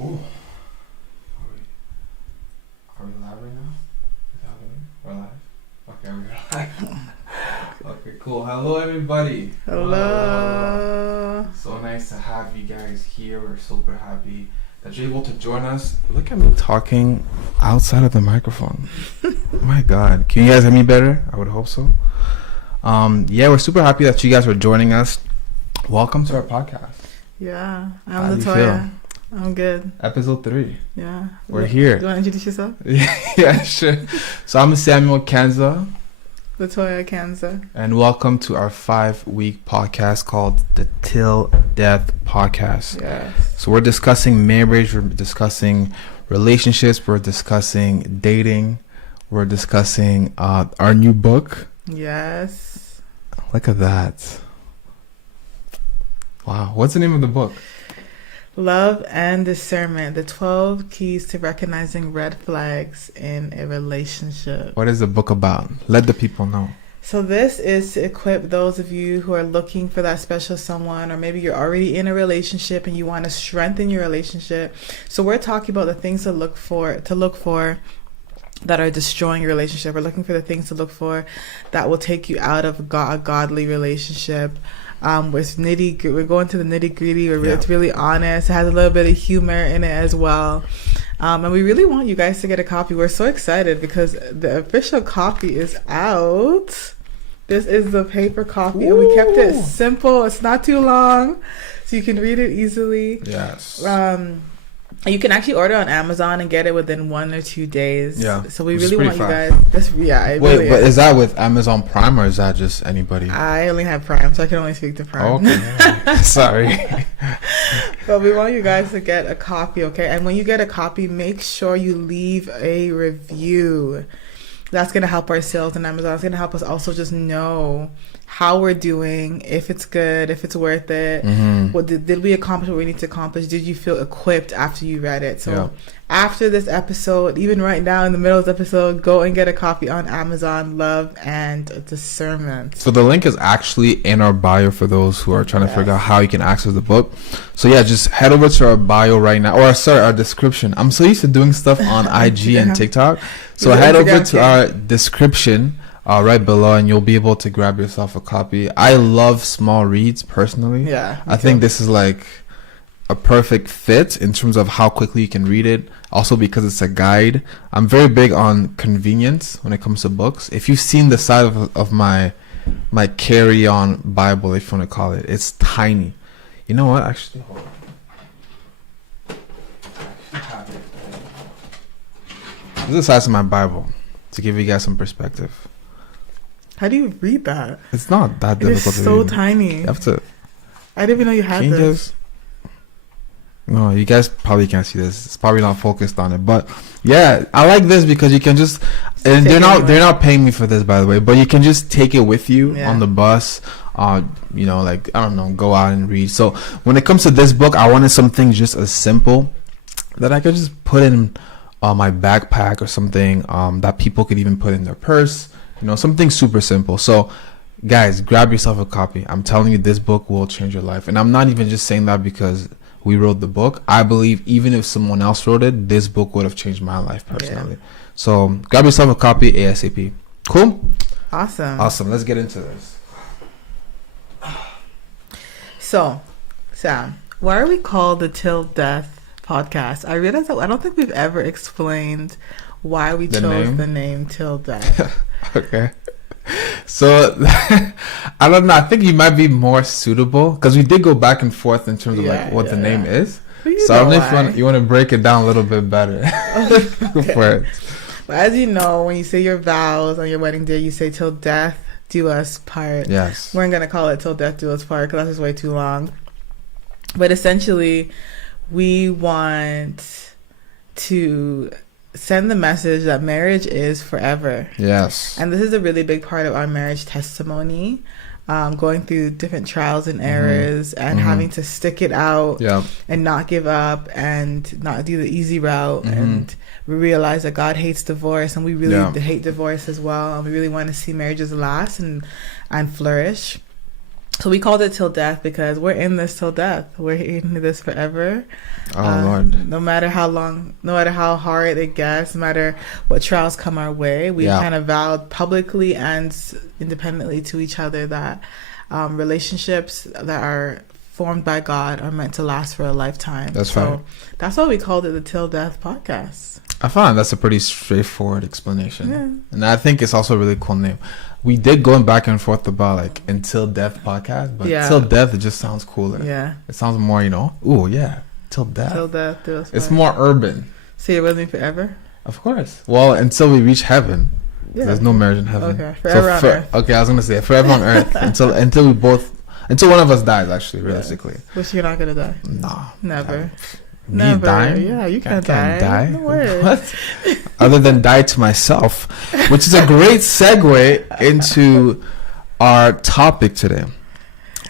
Cool. Are we live right now? Is that happening? We're live? Okay, we're live. Okay, cool. Hello, everybody. Hello. So nice to have you guys here. We're super happy that you're able to join us. Look at me talking outside of the microphone. My God. Can you guys hear me better? I would hope so. Yeah, we're super happy that you guys are joining us. Welcome to our podcast. Yeah, How I'm do you Latoya. I'm good. Episode 3. Yeah. We're here. Do you want to introduce yourself? Yeah, sure. So I'm Samuel Kanza. Latoya Kanza. And welcome to our 5-week podcast called the Till Death Podcast. Yes. So we're discussing marriage, we're discussing relationships, we're discussing dating, we're discussing our new book. Yes. Look at that. Wow. What's the name of the book? Love and Discernment, the 12 keys to recognizing red flags in a relationship. What is the book about? Let the people know. So this is to equip those of you who are looking for that special someone, or maybe you're already in a relationship and you want to strengthen your relationship. So we're talking about the things to look for that are destroying your relationship. We're looking for the things to look for that will take you out of a godly relationship. We're going to the nitty gritty. It's really honest. It has a little bit of humor in it as well. And we really want you guys to get a copy. We're so excited because the official copy is out. This is the paper copy. Ooh. And we kept it simple. It's not too long, so you can read it easily. Yes. You can actually order on Amazon and get it within 1 or 2 days. Yeah. So we really want fast. you guys. It Wait, really but is that with Amazon Prime or is that just anybody? I only have Prime, so I can only speak to Prime. Okay. Sorry. But we want you guys to get a copy, okay? And when you get a copy, make sure you leave a review. That's going to help our sales on Amazon. It's going to help us also just know how we're doing, if it's good, if it's worth it. Mm-hmm. What did we accomplish what we need to accomplish? Did you feel equipped after you read it? So after this episode, even right now in the middle of the episode, go and get a copy on Amazon, Love and Discernment. So the link is actually in our bio for those who are trying to figure out how you can access the book. So yeah, just head over to our bio right now, or sorry, our description. I'm so used to doing stuff on IG and TikTok. So head over to our description right below and you'll be able to grab yourself a copy. I love small reads personally. Yeah. I think this is like a perfect fit in terms of how quickly you can read it. Also because it's a guide. I'm very big on convenience when it comes to books. If you've seen the side of my carry-on Bible, if you want to call it, it's tiny. You know what? Actually, hold on. This is the size of my Bible to give you guys some perspective. How do you read that? It's not that difficult to read. It's so tiny. You have to. I didn't even know you had this. No, you guys probably can't see this. It's probably not focused on it, but yeah, I like this because you can just. And they're not paying me for this, by the way, but you can just take it with you on the bus. You know, like I don't know, go out and read. So when it comes to this book, I wanted something just as simple that I could just put in my backpack or something that people could even put in their purse. You know, something super simple. So, guys, grab yourself a copy. I'm telling you, this book will change your life. And I'm not even just saying that because we wrote the book. I believe even if someone else wrote it, this book would have changed my life personally. Yeah. So, grab yourself a copy ASAP. Cool? Awesome. Let's get into this. So, Sam, why are we called the Till Death Podcast? I realized that I don't think we've ever explained why we chose the name Till Death. Okay. So, I don't know. I think you might be more suitable because we did go back and forth in terms of what the name is. So, I don't know if you want to break it down a little bit better. For it. But as you know, when you say your vows on your wedding day, you say till death do us part. Yes. We're going to call it till death do us part because that's just way too long. But essentially, we want to send the message that marriage is forever. Yes. And this is a really big part of our marriage testimony. Going through different trials and errors and having to stick it out and not give up and not do the easy route. And we realize that God hates divorce and we really hate divorce as well. And we really want to see marriages last and flourish. So we called it Till Death because we're in this till death. We're in this forever. Oh Lord. No matter how long, no matter how hard it gets, no matter what trials come our way, we kind of vowed publicly and independently to each other that relationships that are formed by God are meant to last for a lifetime. That's right. That's why we called it the Till Death podcast. I find that's a pretty straightforward explanation. Yeah. And I think it's also a really cool name. We did going back and forth about like Until Death podcast, but Till Death, it just sounds cooler. Yeah. It sounds more, ooh, yeah, Till Death. Till Death. It's more urban. So you're with me forever? Of course. Well, until we reach heaven. Yeah. There's no marriage in heaven. Okay, forever on earth. Okay, I was going to say forever on earth until one of us dies, actually, realistically. Which you're not going to die? No. Never. Me dying? Yeah, you can't die. No way. What? Other than die to myself, which is a great segue into our topic today.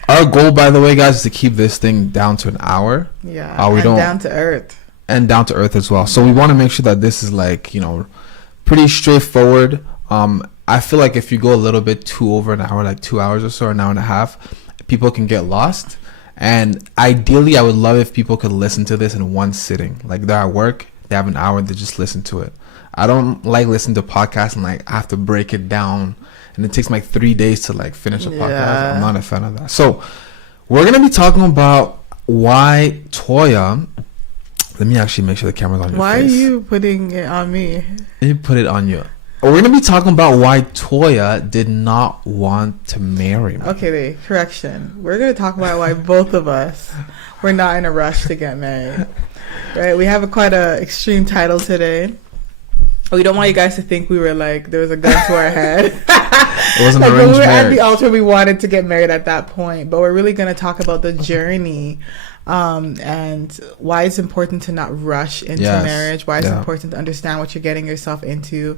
Our goal, by the way, guys, is to keep this thing down to an hour. Yeah, down to earth. And down to earth as well. So we want to make sure that this is like, pretty straightforward. I feel like if you go a little bit too over an hour, like 2 hours or so, or an hour and a half, people can get lost. And ideally, I would love if people could listen to this in one sitting. Like they're at work, they have an hour, they just listen to it. I don't like listening to podcasts and like I have to break it down. And it takes like 3 days to like finish a podcast. I'm not a fan of that. So we're going to be talking about why Toya... Let me actually make sure the camera's on your face. Why are you putting it on me? Let me put it on you. We're going to be talking about why Toya did not want to marry me. Okay, wait. Correction. We're going to talk about why both of us were not in a rush to get married. Right? We have quite a extreme title today. We don't want you guys to think we were like, there was a gun to our head. It wasn't like arranged when we were marriage. at the altar, we wanted to get married at that point. But we're really going to talk about the journey and why it's important to not rush into marriage, why it's important to understand what you're getting yourself into.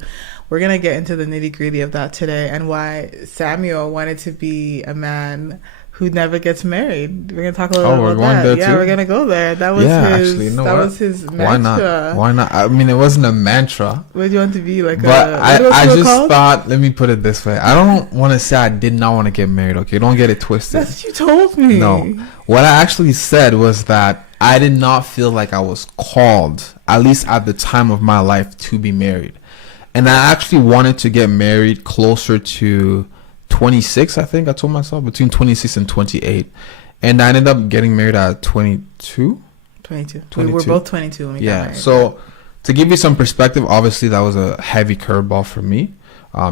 We're going to get into the nitty-gritty of that today, and why Samuel wanted to be a man who never gets married. We're going to talk a little bit about that. Yeah, we're going to go there. That was was his mantra. Why not? I mean, it wasn't a mantra. What do you want to be? Like but I just thought, let me put it this way. I don't want to say I did not want to get married, okay? Don't get it twisted. That's what you told me. No. What I actually said was that I did not feel like I was called, at least at the time of my life, to be married. And I actually wanted to get married closer to 26, I think I told myself, between 26 and 28. And I ended up getting married at 22. 22. We were both 22 when we got married. So to give you some perspective, obviously that was a heavy curveball for me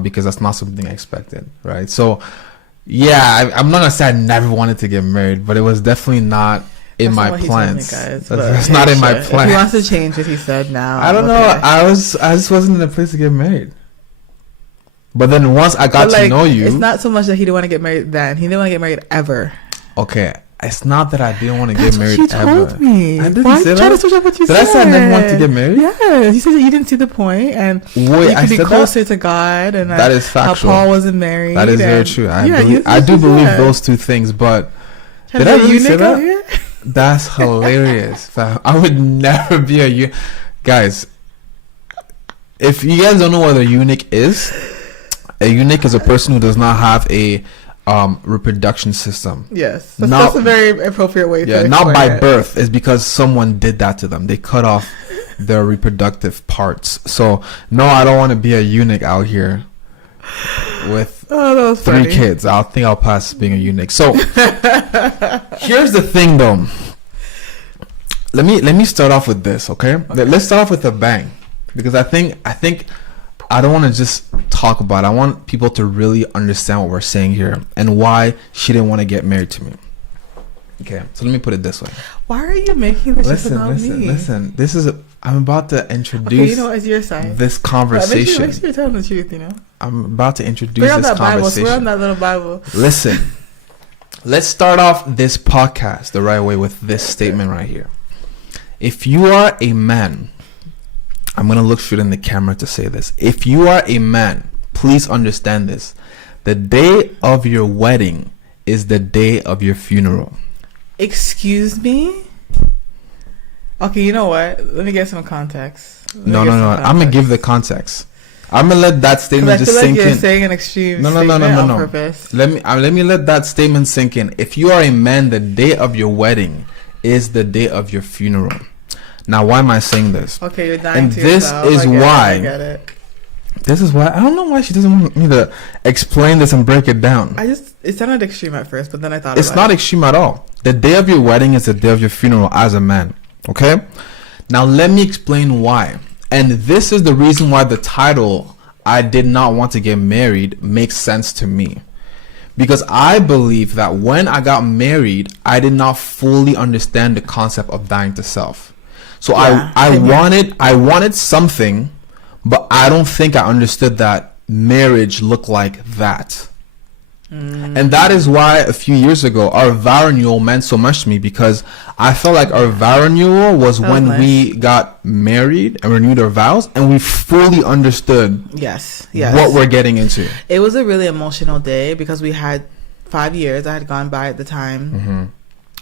because that's not something I expected, right? So, I'm not going to say I never wanted to get married, but it was definitely not in my plans. That's not in my plans. He wants to change what he said now. I don't know. I just wasn't in a place to get married. But then once I got to know you... It's not so much that he didn't want to get married then. He didn't want to get married ever. Okay. It's not that I didn't want to get married ever. That's what you told me. I didn't say that. To switch up what you said. Did I say I never wanted to get married? Yeah. You said that you didn't see the point and you could be closer to God. And that is factual. How Paul wasn't married. That is very true. I do believe those two things, but... Did I really say that? That's hilarious. I would never be a eunuch. Guys, if you guys don't know what a eunuch is a person who does not have a reproduction system. Yes. That's a very appropriate way to explain not by birth. It's because someone did that to them. They cut off their reproductive parts. So, no, I don't want to be a eunuch out here with 3 kids. I think I'll pass being a eunuch. So, here's the thing, though. Let me start off with this, okay? Let's start off with a bang, because I think I don't want to just talk about it. I want people to really understand what we're saying here and why she didn't want to get married to me. Okay, so let me put it this way. Why are you making this about me? Listen. This is I'm about to introduce. It's your side. This conversation. Make sure you're telling the truth. I'm about to introduce this conversation. We're on that little Bible. Listen, let's start off this podcast the right way with this statement right here. If you are a man, I'm going to look straight in the camera to say this. If you are a man, please understand this. The day of your wedding is the day of your funeral. Excuse me? Okay, you know what? Let me get some context. No. I'm going to give the context. I'm gonna let that statement just sink you're in. Saying an extreme no. on purpose. Let me let that statement sink in. If you are a man, the day of your wedding is the day of your funeral. Now, why am I saying this? Okay, you're dying and to this yourself. is why. I get it. This is why I don't know why she doesn't want me to explain this and break it down. It sounded extreme at first, but then I thought it's not extreme at all. The day of your wedding is the day of your funeral as a man. Okay? Now let me explain why. And this is the reason why the title I did not want to get married makes sense to me. Because I believe that when I got married, I did not fully understand the concept of dying to self. So I wanted something, but I don't think I understood that marriage looked like that. And that is why a few years ago our vow renewal meant so much to me, because I felt like our vow renewal was when we got married and renewed our vows and we fully understood what we're getting into. It was a really emotional day because we had 5 years that had gone by at the time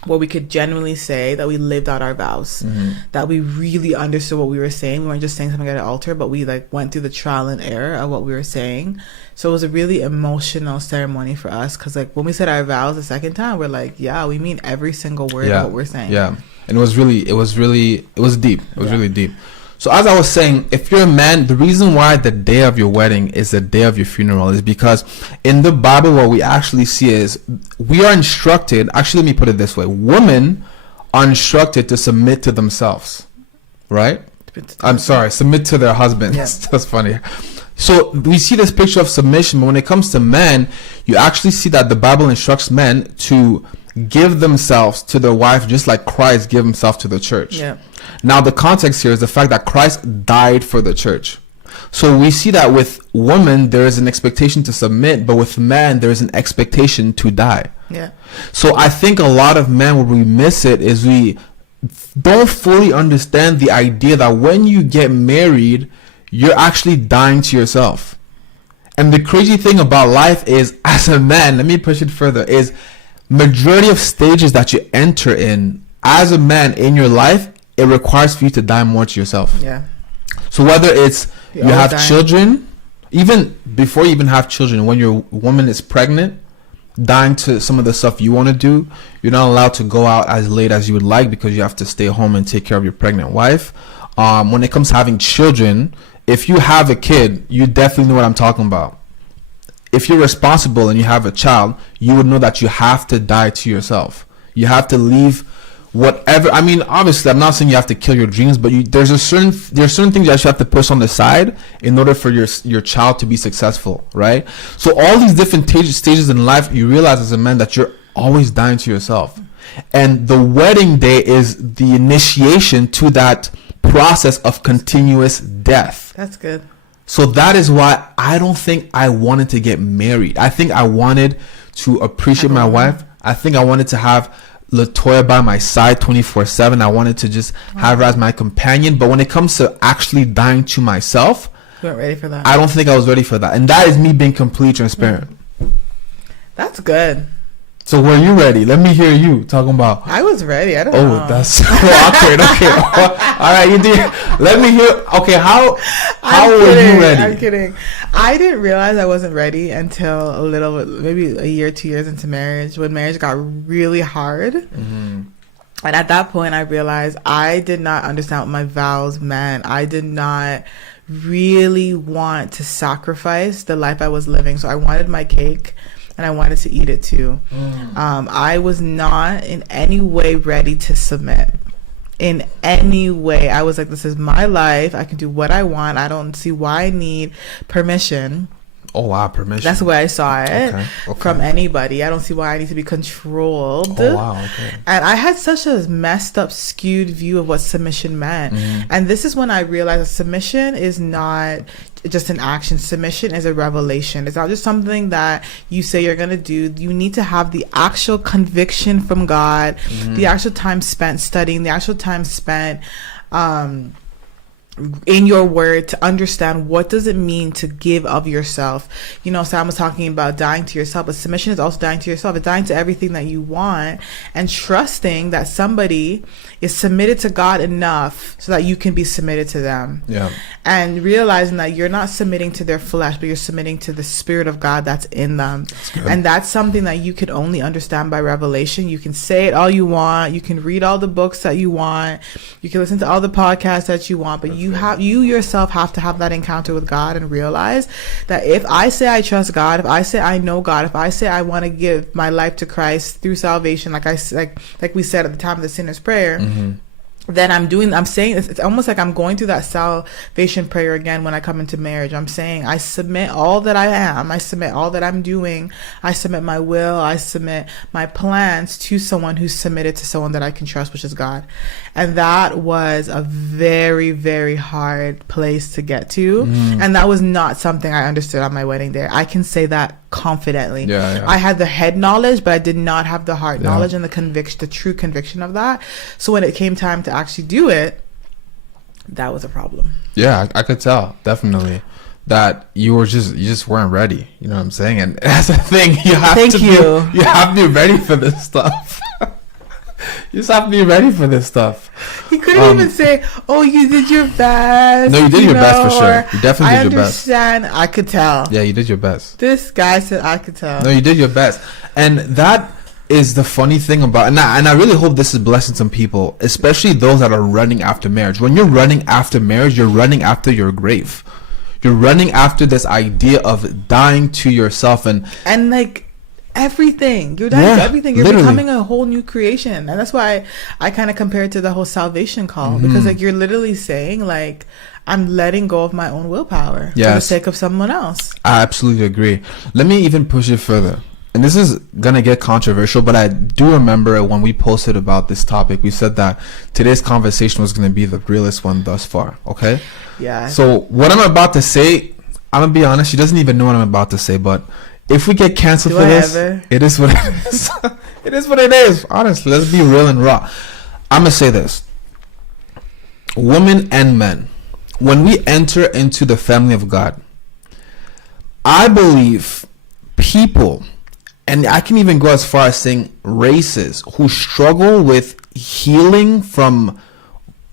where we could genuinely say that we lived out our vows, that we really understood what we were saying. We weren't just saying something at an altar, but we went through the trial and error of what we were saying. So it was a really emotional ceremony for us, because when we said our vows the second time, we're like, yeah, we mean every single word of what we're saying. Yeah, and it was deep. It was really deep. So as I was saying, if you're a man, the reason why the day of your wedding is the day of your funeral is because in the Bible what we actually see is we are instructed, actually let me put it this way, women are instructed to submit to themselves, right? Submit to their husbands. Yeah. That's funny. So we see this picture of submission, but when it comes to men, you actually see that the Bible instructs men to give themselves to their wife just like Christ gave himself to the church. Yeah. Now the context here is the fact that Christ died for the church. So we see that with women there is an expectation to submit, but with men there is an expectation to die. Yeah. So I think a lot of men, where we miss it is we don't fully understand the idea that when you get married, you're actually dying to yourself. And the crazy thing about life is, as a man, let me push it further, is majority of stages that you enter in as a man in your life, it requires for you to die more to yourself. Yeah. So whether it's you have children, even before you even have children, when your woman is pregnant, dying to some of the stuff you want to do, you're not allowed to go out as late as you would like because you have to stay home and take care of your pregnant wife. When it comes to having children, if you have a kid, you definitely know what I'm talking about. If you're responsible and you have a child, you would know that you have to die to yourself. You have to leave whatever. I mean, obviously, I'm not saying you have to kill your dreams, but there's certain things that you have to push on the side in order for your child to be successful, right? So all these different stages in life, you realize as a man that you're always dying to yourself. And the wedding day is the initiation to that process of continuous death. That's good. So that is why I don't think I wanted to get married. I think I wanted to appreciate my wife. I think I wanted to have Latoya by my side 24/7. I wanted to just have her as my companion. But when it comes to actually dying to myself, you weren't ready for that. I don't think I was ready for that. And that is me being completely transparent. That's good. So were you ready? Let me hear you talking about. I was ready. I don't know. Oh, that's so awkward. Okay. All right, you did. Let me hear. Okay, how were you ready? I'm kidding. I didn't realize I wasn't ready until a little bit, maybe a year, 2 years into marriage, when marriage got really hard. Mm-hmm. And at that point, I realized I did not understand what my vows meant. I did not really want to sacrifice the life I was living. So I wanted my cake. And I wanted to eat it too. I was not in any way ready to submit. In any way. I was like, this is my life. I can do what I want. I don't see why I need permission. Oh, wow, permission. That's the way I saw it from anybody. I don't see why I need to be controlled. Oh, wow, okay. And I had such a messed up, skewed view of what submission meant. And this is when I realized that submission is not just an action. Submission is a revelation. It's not just something that you say you're going to do. You need to have the actual conviction from God, the actual time spent studying, the actual time spent in your word to understand what does it mean to give of yourself. You know, Sam was talking about dying to yourself, but submission is also dying to yourself. It's dying to everything that you want and trusting that somebody is submitted to God enough so that you can be submitted to them. Yeah. And realizing that you're not submitting to their flesh, but you're submitting to the Spirit of God that's in them. And that's something that you could only understand by revelation. You can say it all you want. You can read all the books that you want. You can listen to all the podcasts that you want, but you yourself have to have that encounter with God and realize that if I say I trust God, if I say I know God, if I say I want to give my life to Christ through salvation, like we said at the time of the sinner's prayer, then I'm saying it's almost like I'm going through that salvation prayer again when I come into marriage. I'm saying I submit all that I am. I submit all that I'm doing. I submit my will. I submit my plans to someone who's submitted to someone that I can trust, which is God. And that was a very, very hard place to get to. And that was not something I understood on my wedding day. I can say that confidently. I had the head knowledge, but I did not have the heart knowledge and the true conviction of that. So when it came time to actually do it, that was a problem. Yeah, I could tell definitely that you just weren't ready. You know what I'm saying? And that's the thing. You have to be ready for this stuff. You just have to be ready for this stuff. He couldn't even say, "Oh, you did your best." No, you did your best for sure. You definitely did your best. I understand. I could tell. Yeah, you did your best. This guy said, "I could tell." No, you did your best, and that is the funny thing about. And I really hope this is blessing some people, especially those that are running after marriage. When you're running after marriage, you're running after your grave. You're running after this idea of dying to yourself and like. Everything you're dying to everything. You're becoming a whole new creation, and that's why I kind of compare it to the whole salvation call, because like you're literally saying like I'm letting go of my own willpower for the sake of someone else. I absolutely agree. Let me even push it further, and this is gonna get controversial, but I do remember when we posted about this topic, we said that today's conversation was gonna be the realest one thus far. Okay. Yeah. So what I'm about to say, I'm gonna be honest. She doesn't even know what I'm about to say, but if we get canceled for this, it is what it is. It is what it is. Honestly, let's be real and raw. I'm going to say this. Women and men, when we enter into the family of God, I believe people, and I can even go as far as saying races, who struggle with healing from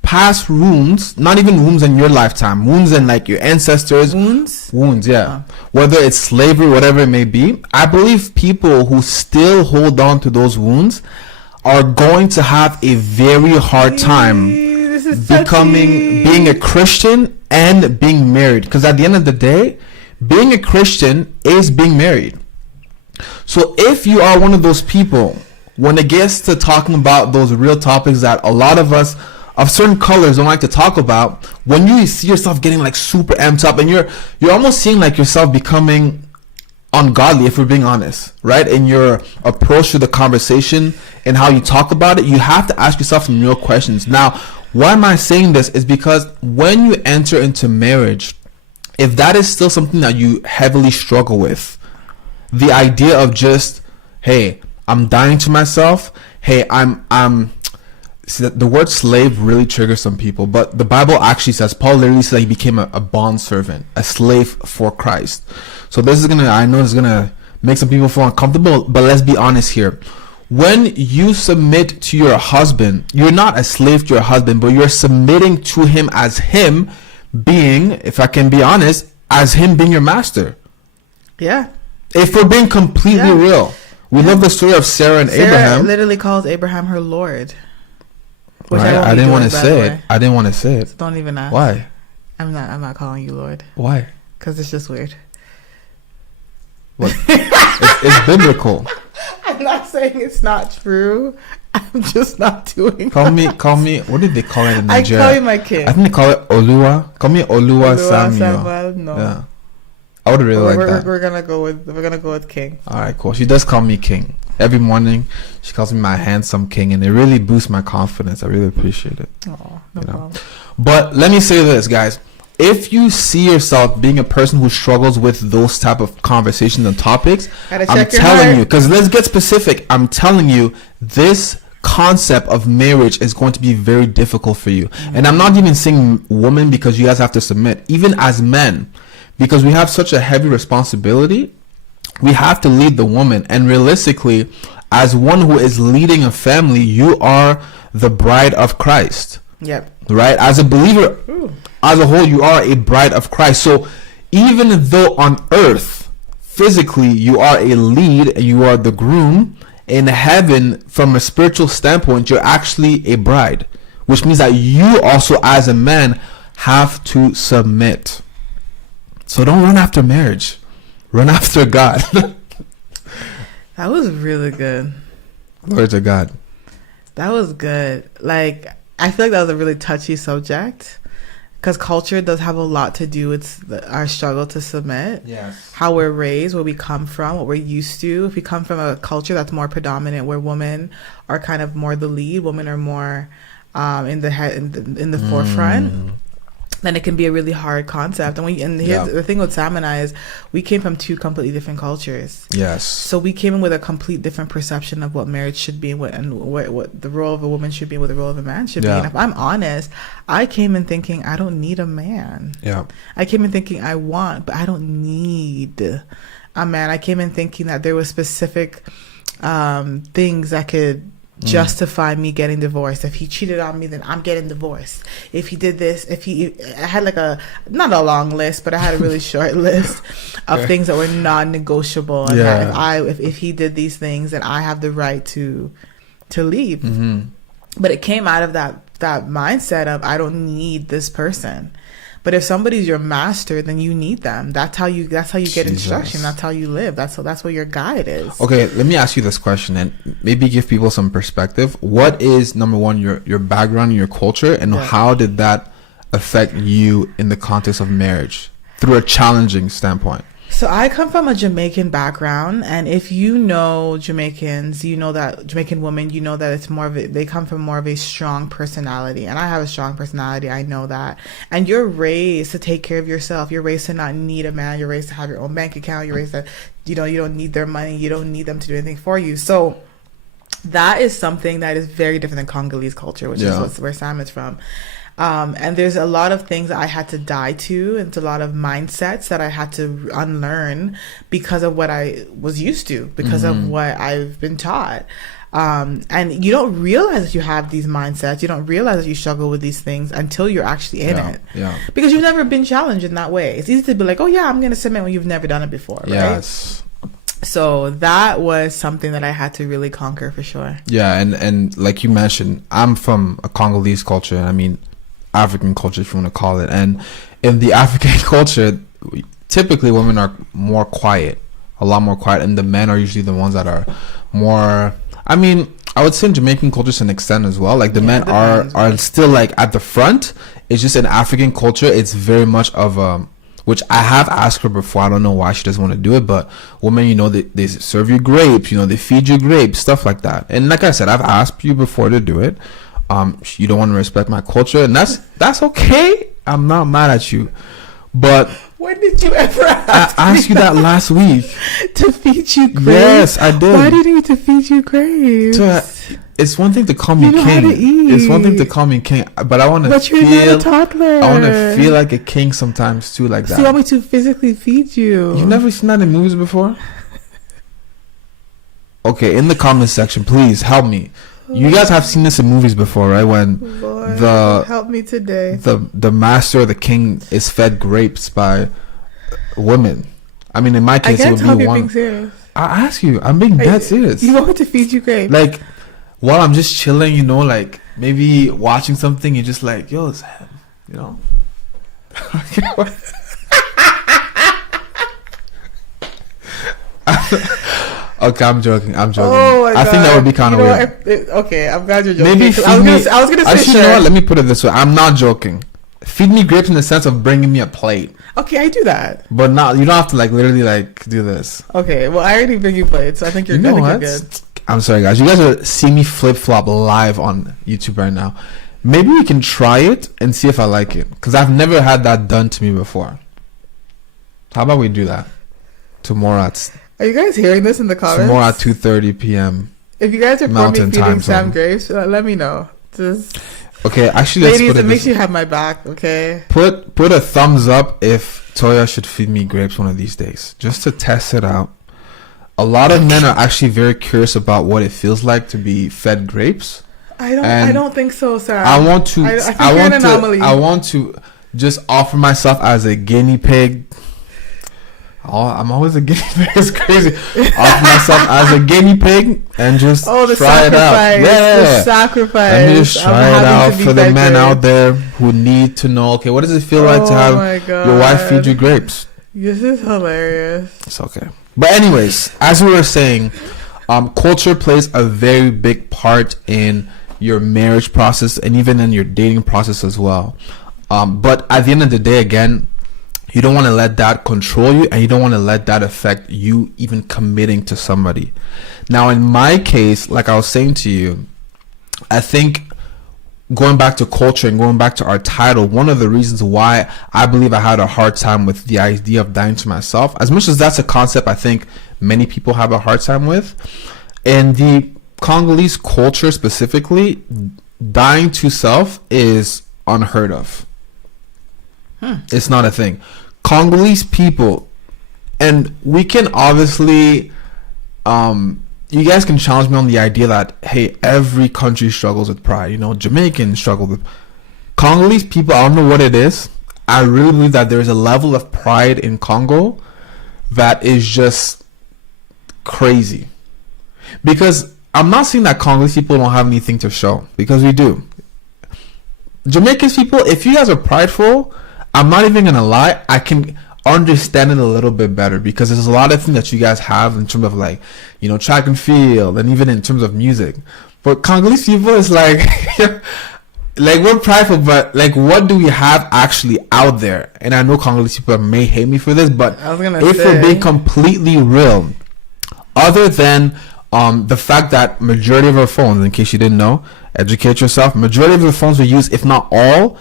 past wounds, not even wounds in your lifetime, wounds in like your ancestors. Wounds, yeah. Whether it's slavery, whatever it may be, I believe people who still hold on to those wounds are going to have a very hard time being a Christian and being married. Because at the end of the day, being a Christian is being married. So if you are one of those people, when it gets to talking about those real topics that a lot of us of certain colors don't like to talk about, when you see yourself getting like super amped up and you're almost seeing like yourself becoming ungodly, if we're being honest, right? In your approach to the conversation and how you talk about it, you have to ask yourself some real questions. Now, why am I saying this is because when you enter into marriage, if that is still something that you heavily struggle with, the idea of just, hey, I'm dying to myself, hey, see, the word slave really triggers some people, but the Bible actually says, Paul literally said he became a bond servant, a slave for Christ. So this is I know it's gonna make some people feel uncomfortable, but let's be honest here. When you submit to your husband, you're not a slave to your husband, but you're submitting to him as him being, if I can be honest, as him being your master. Yeah. If we're being completely real. We love the story of Sarah and Abraham. Sarah literally calls Abraham her Lord. Which right? I didn't want to say it. I didn't want to say it. So don't even ask. Why? I'm not calling you Lord. Why? Because it's just weird. What? it's biblical. I'm not saying it's not true. I'm just not doing. Call me. What did they call it in Nigeria? I call you my king. I think they call it Oluwa. Call me Oluwa Samuel. No. Yeah. I would really like that. We're gonna go with king. All right, cool. She does call me king every morning. She calls me my handsome king, and it really boosts my confidence. I really appreciate it. Oh, no problem. But let me say this, guys. If you see yourself being a person who struggles with those type of conversations and topics, I'm telling you, because let's get specific. I'm telling you, this concept of marriage is going to be very difficult for you. And I'm not even saying women because you guys have to submit, even as men, because we have such a heavy responsibility. We have to lead the woman, and realistically, as one who is leading a family, you are the bride of Christ. Yep. Right? As a believer, as a whole, you are a bride of Christ. So even though on earth, physically, you are a lead and you are the groom, in heaven, from a spiritual standpoint, you're actually a bride, which means that you also, as a man, have to submit. So don't run after marriage. Run after God. That was really good. Glory to God. That was good. Like, I feel like that was a really touchy subject, because culture does have a lot to do with our struggle to submit. Yes. How we're raised, where we come from, what we're used to. If we come from a culture that's more predominant, where women are kind of more the lead, women are more in the forefront, then it can be a really hard concept. And here's the thing with Sam and I is we came from two completely different cultures. Yes. So we came in with a complete different perception of what marriage should be and what the role of a woman should be, what the role of a man should be. And if I'm honest, I came in thinking I don't need a man. Yeah. I came in thinking I want, but I don't need a man. I came in thinking that there were specific things that could justify me getting divorced. If he cheated on me, then I'm getting divorced. If he did this, I had like not a long list, but I had a really short list of things that were non-negotiable. And that if he did these things, then I have the right to leave. But it came out of that mindset of I don't need this person. But if somebody's your master, then you need them. That's how you get instruction. That's how you live. That's what your guide is. Okay, let me ask you this question and maybe give people some perspective. What is, number one, your background and your culture, and how did that affect you in the context of marriage through a challenging standpoint? So I come from a Jamaican background, and if you know Jamaicans, you know that Jamaican women, you know that it's more of they come from more of a strong personality, and I have a strong personality. I know that. And you're raised to take care of yourself. You're raised to not need a man. You're raised to have your own bank account. You're raised to, you don't need their money. You don't need them to do anything for you. So that is something that is very different than Congolese culture, which is where Sam is from. And there's a lot of things that I had to die to, and a lot of mindsets that I had to unlearn because of what I was used to, because of what I've been taught. And you don't realize that you have these mindsets. You don't realize that you struggle with these things until you're actually in it. Yeah. Because you've never been challenged in that way. It's easy to be like, oh yeah, I'm going to submit when you've never done it before. Right? Yes. So that was something that I had to really conquer for sure. Yeah. And like you mentioned, I'm from a Congolese culture. I mean, African culture, if you want to call it. And in the African culture, typically women are more quiet, a lot more quiet, and the men are usually the ones that are more, I mean, I would say in Jamaican culture to an extent as well, like the men are still like at the front. It's just in African culture, it's very much of a, which I have asked her before, I don't know why she doesn't want to do it, but women, they serve you grapes, they feed you grapes, stuff like that. And like I said, I've asked you before to do it. You don't want to respect my culture, and that's okay. I'm not mad at you, but when did you ever ask you that last week to feed you grapes? Yes, I did. Why do you need to feed you grapes? It's one thing to call me king. It's one thing to call me king, but I want to feel. But you're not a toddler. I want to feel like a king sometimes too, like that. So you want me to physically feed you? You've never seen that in movies before? Okay, in the comment section, please help me. You guys have seen this in movies before, right? When Lord, help me today. The master, the king, is fed grapes by women. I mean, in my case, it would be one. Being serious. I ask you, I'm being dead serious. You want me to feed you grapes? Like, while I'm just chilling, like maybe watching something, you're just like, yo, Sam, Okay, I'm joking. Oh I think that would be kind of weird. Okay, I'm glad you're joking. Maybe I was gonna say. Actually, you know what? Let me put it this way. I'm not joking. Feed me grapes in the sense of bringing me a plate. Okay, I do that. But not. You don't have to literally do this. Okay, well, I already bring you plates, so I think you're good. You're good. I'm sorry, guys. You guys will see me flip flop live on YouTube right now. Maybe we can try it and see if I like it, because I've never had that done to me before. How about we do that tomorrow? Are you guys hearing this in the comments? Tomorrow at 2:30 p.m. If you guys are for me Mountain feeding time Sam zone. grapes, let me know. Just Okay, actually, let's ladies, put it it makes this. you have my back. Okay. Put a thumbs up if Toya should feed me grapes one of these days, just to test it out. A lot of men are actually very curious about what it feels like to be fed grapes. I And don't think so, Sam. I want to. I think I you're an want to. anomaly. I want to just offer myself as a guinea pig. Oh, I'm always a guinea pig. It's crazy. Offer myself as a guinea pig and just the try it out. sacrifice. Yeah. The sacrifice. Let me just of try it having out to be for the fed men grapes. out there who need to know. Okay, what does it feel like to Oh have my God. your wife feed you grapes? This is hilarious. It's okay. But anyways, as we were saying, culture plays a very big part in your marriage process and even in your dating process as well. But at the end of the day, again, you don't want to let that control you, and you don't want to let that affect you even committing to somebody. Now, in my case, like I was saying to you, I think going back to culture and going back to our title, one of the reasons why I believe I had a hard time with the idea of dying to myself, as much as that's a concept I think many people have a hard time with, in the Congolese culture specifically, dying to self is unheard of. It's not a thing. Congolese people, and we can obviously, you guys can challenge me on the idea that, hey, every country struggles with pride. You know, Jamaicans struggle with. Congolese people, I don't know what it is. I really believe that there's a level of pride in Congo that is just crazy. Because I'm not saying that Congolese people don't have anything to show, because we do. Jamaicans people, if you guys are prideful, I'm not even gonna lie, I can understand it a little bit better, because there's a lot of things that you guys have in terms of, like, you know, track and field, and even in terms of music. But Congolese people is like like, we're prideful, but like, what do we have actually out there? And I know Congolese people may hate me for this, but if we're being completely real, other than the fact that majority of our phones, in case you didn't know, educate yourself, majority of the phones we use, if not all,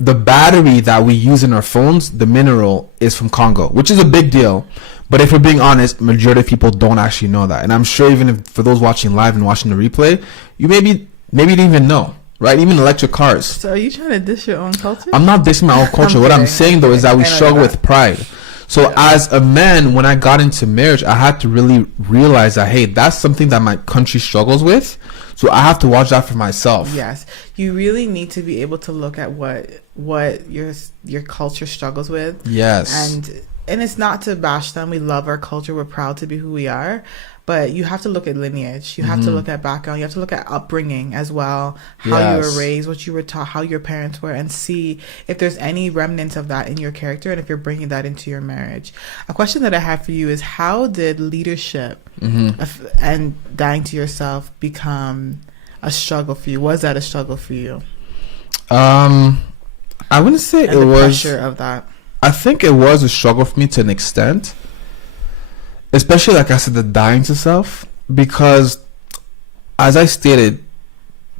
the battery that we use in our phones, the mineral, is from Congo, which is a big deal. But if we're being honest, majority of people don't actually know that. And I'm sure even if, for those watching live and watching the replay, you maybe didn't even know, right? Even electric cars. So are you trying to diss your own culture? I'm not dissing my own culture. What I'm saying though is that we struggle with pride. So as a man, when I got into marriage, I had to really realize that, hey, that's something that my country struggles with. So I have to watch that for myself. Yes, you really need to be able to look at what your culture struggles with. Yes, and it's not to bash them. We love our culture. We're proud to be who we are. But you have to look at lineage. You have to look at background. You have to look at upbringing as well. How you were raised, what you were taught, how your parents were, and see if there's any remnants of that in your character and if you're bringing that into your marriage. A question that I have for you is, how did leadership and dying to yourself become a struggle for you? Was that a struggle for you? I wouldn't say and it was. Pressure of that. I think it was a struggle for me to an extent. Especially, like I said, the dying to self, because as I stated,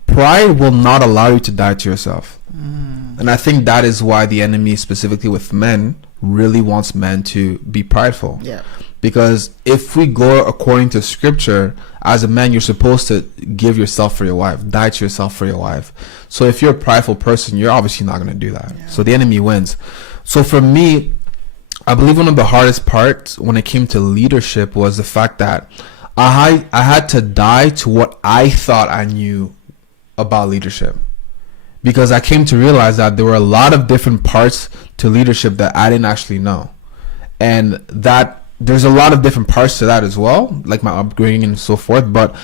pride will not allow you to die to yourself. And I think that is why the enemy, specifically with men, really wants men to be prideful. Yeah. Because if we go according to scripture, as a man, you're supposed to give yourself for your wife, die to yourself for your wife. So if you're a prideful person, you're obviously not going to do that. Yeah. So the enemy wins. So for me, I believe one of the hardest parts when it came to leadership was the fact that I had to die to what I thought I knew about leadership, because I came to realize that there were a lot of different parts to leadership that I didn't actually know, and that there's a lot of different parts to that as well, like my upbringing and so forth. But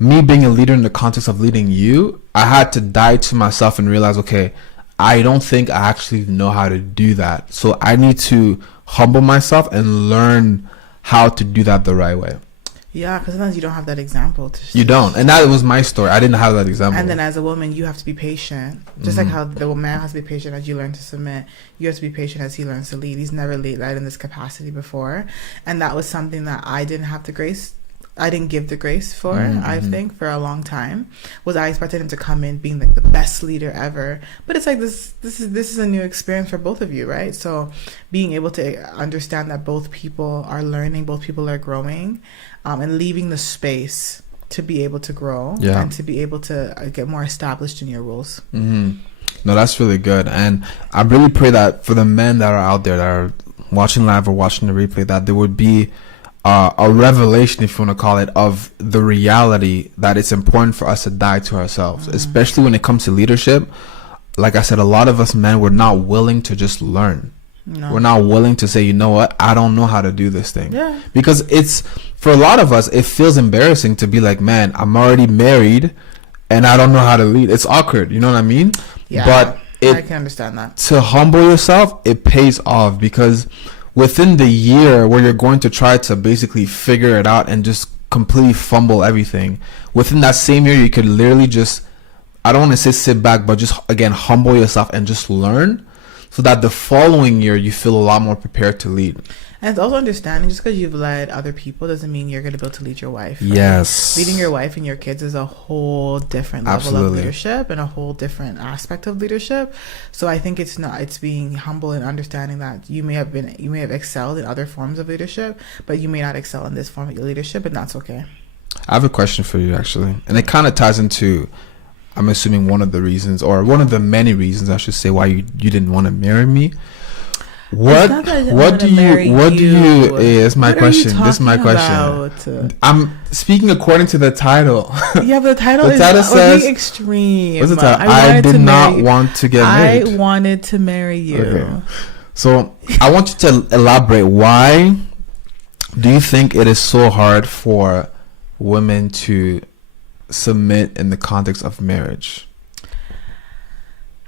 me being a leader in the context of leading you, I had to die to myself and realize, okay, I don't think I actually know how to do that. So I need to humble myself and learn how to do that the right way. Yeah, because sometimes you don't have that example. You don't. And that was my story. I didn't have that example. And then as a woman, you have to be patient. Just like how the man has to be patient as you learn to submit, you have to be patient as he learns to lead. He's never led in this capacity before. And that was something that I didn't have the grace. I didn't give the grace for, I think, for a long time. Was I expected him to come in being like the best leader ever. But it's like this is a new experience for both of you, right? So being able to understand that both people are learning, both people are growing, and leaving the space to be able to grow and to be able to get more established in your roles. No, that's really good. And I really pray that for the men that are out there that are watching live or watching the replay, that there would be a revelation, if you want to call it, of the reality that it's important for us to die to ourselves, especially when it comes to leadership. Like I said, a lot of us men, we're not willing to just learn. No. We're not willing to say, you know what, I don't know how to do this thing. Yeah. Because it's, for a lot of us, it feels embarrassing to be like, man, I'm already married and I don't know how to lead. It's awkward, you know what I mean? Yeah, but I can understand that. To humble yourself, it pays off, because within the year where you're going to try to basically figure it out and just completely fumble everything, within that same year, you could literally just, I don't want to say sit back, but just, again, humble yourself and just learn, so that the following year you feel a lot more prepared to lead. And it's also understanding, just because you've led other people doesn't mean you're going to be able to lead your wife. Right? Yes. Leading your wife and your kids is a whole different level of leadership and a whole different aspect of leadership. So I think it's being humble and understanding that you may have excelled in other forms of leadership, but you may not excel in this form of leadership, and that's okay. I have a question for you, actually. And it kind of ties into, I'm assuming, one of the reasons, or one of the many reasons, I should say, why you didn't want to marry me. What do you is my question. This is my question. I'm speaking according to the title. Yeah, but the title says extreme. What's the title? I did not want to get married. I wanted to marry you. Okay. So I want you to elaborate. Why do you think it is so hard for women to submit in the context of marriage?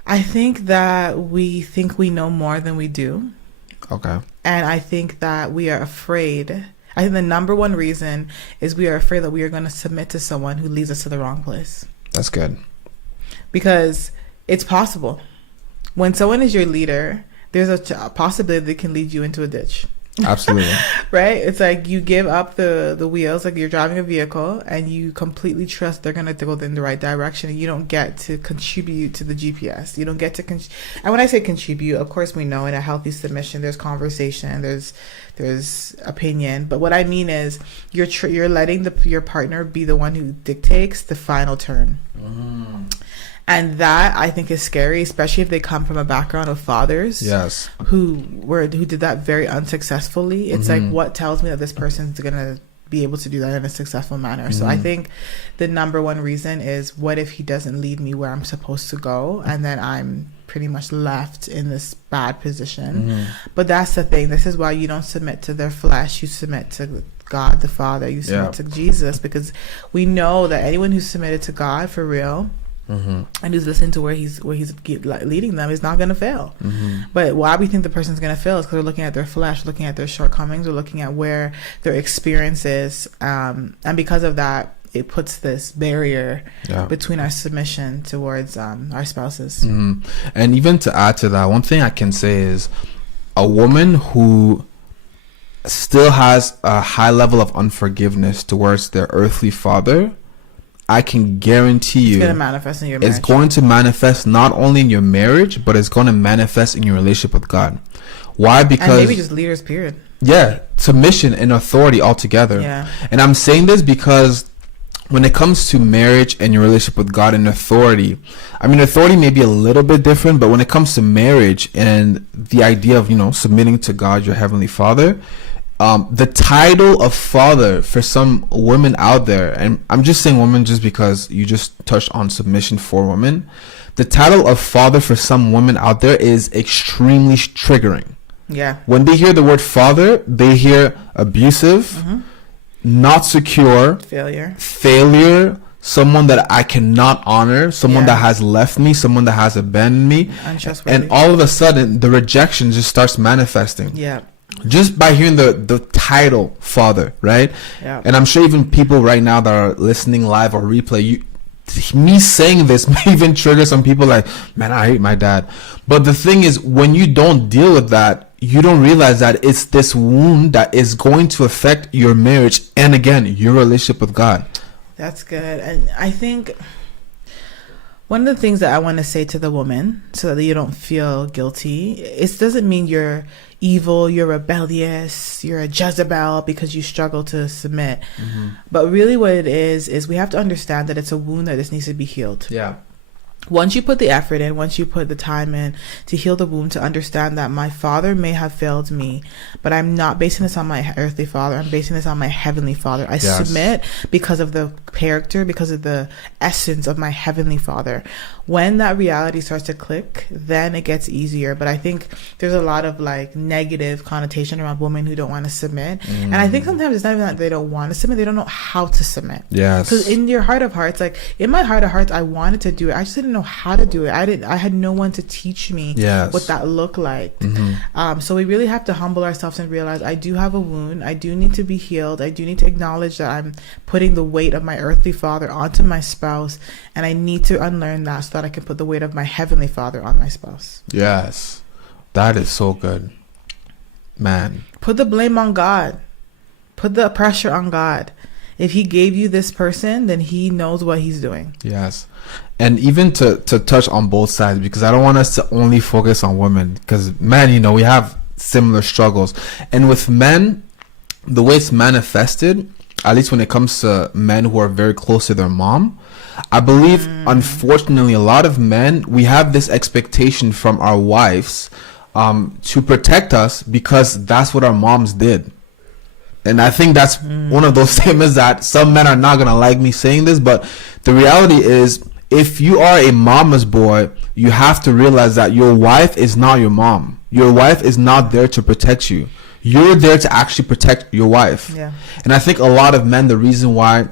I think that we think we know more than we do. Okay. And I think that we are afraid. I think the number one reason is we are afraid that we are going to submit to someone who leads us to the wrong place. That's good. Because it's possible. When someone is your leader, there's a possibility they can lead you into a ditch. Absolutely. Right? It's like you give up the wheels, like you're driving a vehicle, and you completely trust they're going to go in the right direction, and you don't get to contribute to the GPS. You don't get to and when I say contribute, of course we know in a healthy submission there's conversation, there's opinion, but what I mean is you're letting your partner be the one who dictates the final turn. And that, I think, is scary, especially if they come from a background of fathers, yes, who did that very unsuccessfully. It's like, what tells me that this person's gonna be able to do that in a successful manner? So I think the number one reason is, what if he doesn't lead me where I'm supposed to go, and then I'm pretty much left in this bad position. But that's the thing. This is why you don't submit to their flesh. You submit to God the Father. You submit to Jesus, because we know that anyone who's submitted to God for real, and who's listening to where he's leading them, is not going to fail. But why we think the person's going to fail is because we're looking at their flesh, looking at their shortcomings, we're looking at where their experience is, and because of that, it puts this barrier between our submission towards our spouses. And even to add to that, one thing I can say is, a woman who still has a high level of unforgiveness towards their earthly father, I can guarantee you it's going to manifest in your marriage. It's going to manifest not only in your marriage, but it's going to manifest in your relationship with God. Why? Because, and maybe just leaders, period. Yeah, submission and authority altogether. Yeah. And I'm saying this because when it comes to marriage and your relationship with God and authority, I mean, authority may be a little bit different, but when it comes to marriage and the idea of, submitting to God, your heavenly Father, the title of father for some women out there, and I'm just saying women just because you just touched on submission for women, the title of father for some women out there is extremely triggering. Yeah. When they hear the word father, they hear abusive, not secure, failure, someone that I cannot honor, someone that has left me, someone that has abandoned me, and all of a sudden the rejection just starts manifesting. Yeah. Just by hearing the title father, right? Yeah. And I'm sure even people right now that are listening live or replay, me saying this may even trigger some people like, man, I hate my dad. But the thing is, when you don't deal with that, you don't realize that it's this wound that is going to affect your marriage and, again, your relationship with God. That's good. And I think one of the things that I want to say to the woman, so that you don't feel guilty, it doesn't mean you're evil, you're rebellious, you're a Jezebel because you struggle to submit. But really what it is we have to understand that it's a wound that just needs to be healed. Yeah. Once you put the effort in, once you put the time in to heal the wound, to understand that my father may have failed me, but I'm not basing this on my earthly father, I'm basing this on my heavenly father. I submit because of the character, because of the essence of my heavenly father. When that reality starts to click, then it gets easier. But I think there's a lot of like negative connotation around women who don't want to submit. And I think sometimes it's not even that they don't want to submit, they don't know how to submit. Yes. Because in your heart of hearts, like in my heart of hearts, I wanted to do it. I just didn't know how to do it. I had no one to teach me what that looked like. So we really have to humble ourselves and realize I do have a wound. I do need to be healed. I do need to acknowledge that I'm putting the weight of my earthly father onto my spouse, and I need to unlearn that so that I can put the weight of my heavenly father on my spouse. Yes. That is so good. Man. Put the blame on God. Put the pressure on God. If he gave you this person, then he knows what he's doing. Yes. And even to touch on both sides, because I don't want us to only focus on women, because men, you know, we have similar struggles. And with men, the way it's manifested, at least when it comes to men who are very close to their mom, I believe, unfortunately, a lot of men, we have this expectation from our wives to protect us because that's what our moms did. And I think that's one of those statements that some men are not going to like me saying this, but the reality is, if you are a mama's boy, you have to realize that your wife is not your mom. Your wife is not there to protect you. You're there to actually protect your wife. Yeah. And I think a lot of men, the reason why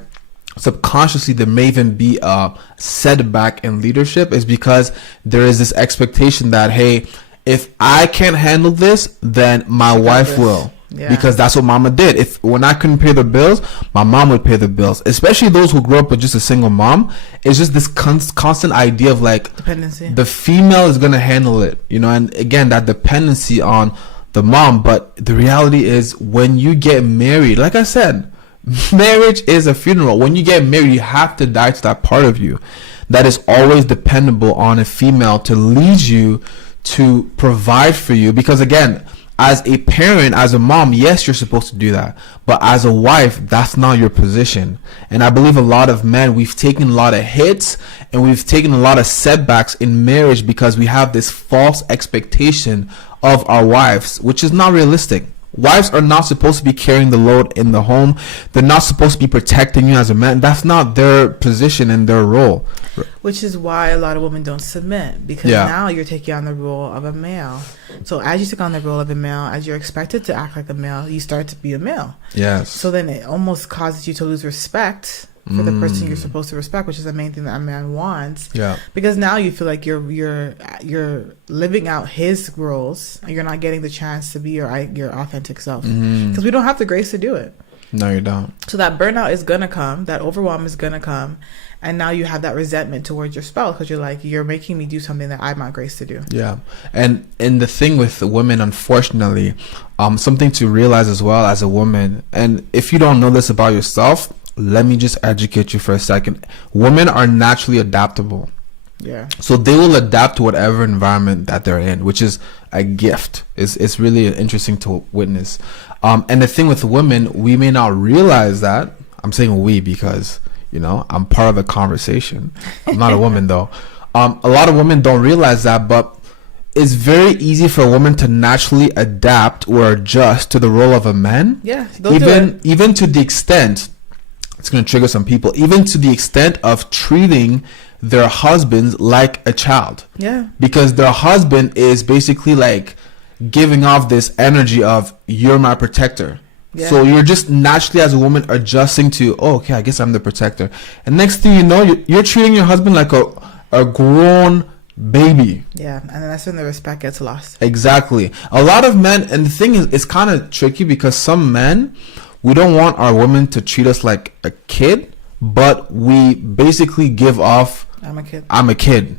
subconsciously there may even be a setback in leadership is because there is this expectation that, hey, if I can't handle this, then my wife will. Yeah. Because that's what mama did. When I couldn't pay the bills, my mom would pay the bills. Especially those who grew up with just a single mom. It's just this constant idea of like dependency. The female is going to handle it, you know, and again, that dependency on the mom. But the reality is, when you get married, like I said, marriage is a funeral. When you get married, you have to die to that part of you that is always dependable on a female to lead you, to provide for you. Because again, as a parent, as a mom, yes, you're supposed to do that. But as a wife, that's not your position. And I believe a lot of men, we've taken a lot of hits and we've taken a lot of setbacks in marriage because we have this false expectation of our wives, which is not realistic. Wives are not supposed to be carrying the load in the home. They're not supposed to be protecting you as a man. That's not their position and their role. Which is why a lot of women don't submit, because now you're taking on the role of a male. So as you take on the role of a male, as you're expected to act like a male, you start to be a male. Yes. So then it almost causes you to lose respect for the person you're supposed to respect, which is the main thing that a man wants. Yeah. Because now you feel like you're living out his roles, and you're not getting the chance to be your authentic self. Because we don't have the grace to do it. No, you don't. So that burnout is gonna come, that overwhelm is gonna come, and now you have that resentment towards your spouse because you're like, you're making me do something that I'm not graced to do. Yeah. And the thing with women, unfortunately, something to realize as well as a woman, and if you don't know this about yourself, let me just educate you for a second. Women are naturally adaptable. Yeah. So they will adapt to whatever environment that they're in, which is a gift. It's really interesting to witness. And the thing with women, we may not realize that. I'm saying we because, you know, I'm part of the conversation. I'm not a woman though. A lot of women don't realize that, but it's very easy for a woman to naturally adapt or adjust to the role of a man. Yeah. Even to the extent, it's going to trigger some people, even to the extent of treating their husbands like a child. Yeah. Because their husband is basically like giving off this energy of, you're my protector. Yeah. So you're just naturally as a woman adjusting to, oh, okay, I guess I'm the protector. And next thing you know, you're treating your husband like a grown baby. Yeah, and that's when the respect gets lost. Exactly. A lot of men, and the thing is, it's kind of tricky because some men, we don't want our women to treat us like a kid, but we basically give off, I'm a kid.